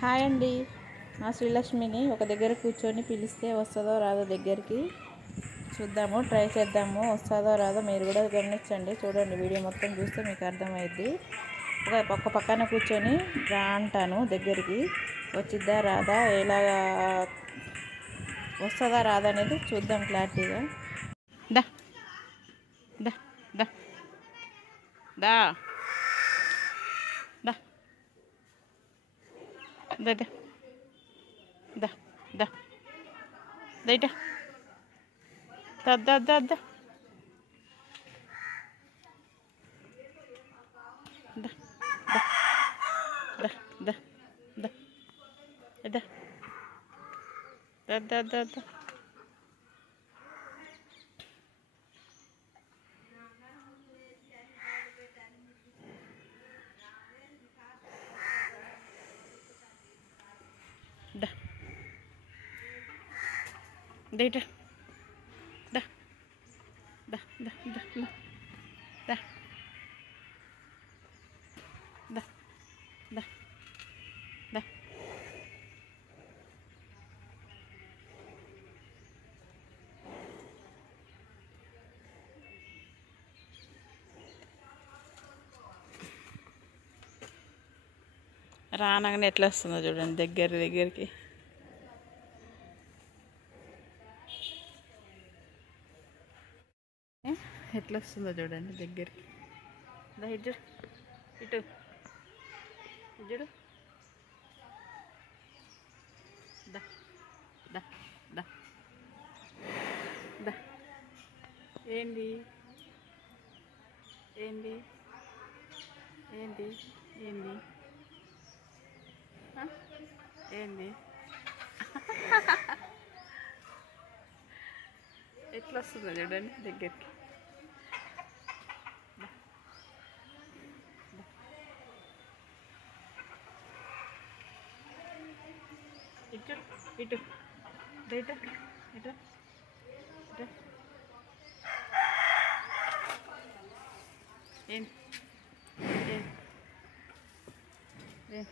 Hi అండి. మా శ్రీలక్ష్మిని ఒక దగ్గర కూర్చొని పిలిస్తే వస్తుందో రాదో దగ్గరికి చూద్దాము, ట్రై చేద్దాము. వస్తుందో రాదో మీరు కూడా గమనించండి. చూడండి, వీడియో మొత్తం చూస్తే మీకు అర్థమైద్ది. ఒక పక్కన కూర్చొని రా అంటాను, దగ్గరికి వచ్చిద్దా రాదా, ఎలాగా వస్తుందా రాదా అనేది చూద్దాం క్లారిటీగా. దా దా దా దా దా దా దా దా దైట దా దా దా దా దా దా దా దా దా దా దా దా దా దా దైట దా దా దా దా దా దా దా దా రానగానే ఎట్లా వస్తుందో చూడండి, దగ్గరికి ఎట్లా వస్తుందో చూడండి దగ్గరికి. దా ఇటు ఇటు చూడు. దా దా దా దా ఏంది ఏంది ఏంది ఏంది ఏంది ఎట్లా వస్తుందో చూడండి దగ్గరికి. ఇటు ఇటు ఇటు ఇటు ఇటు ఏం ఏం ఏం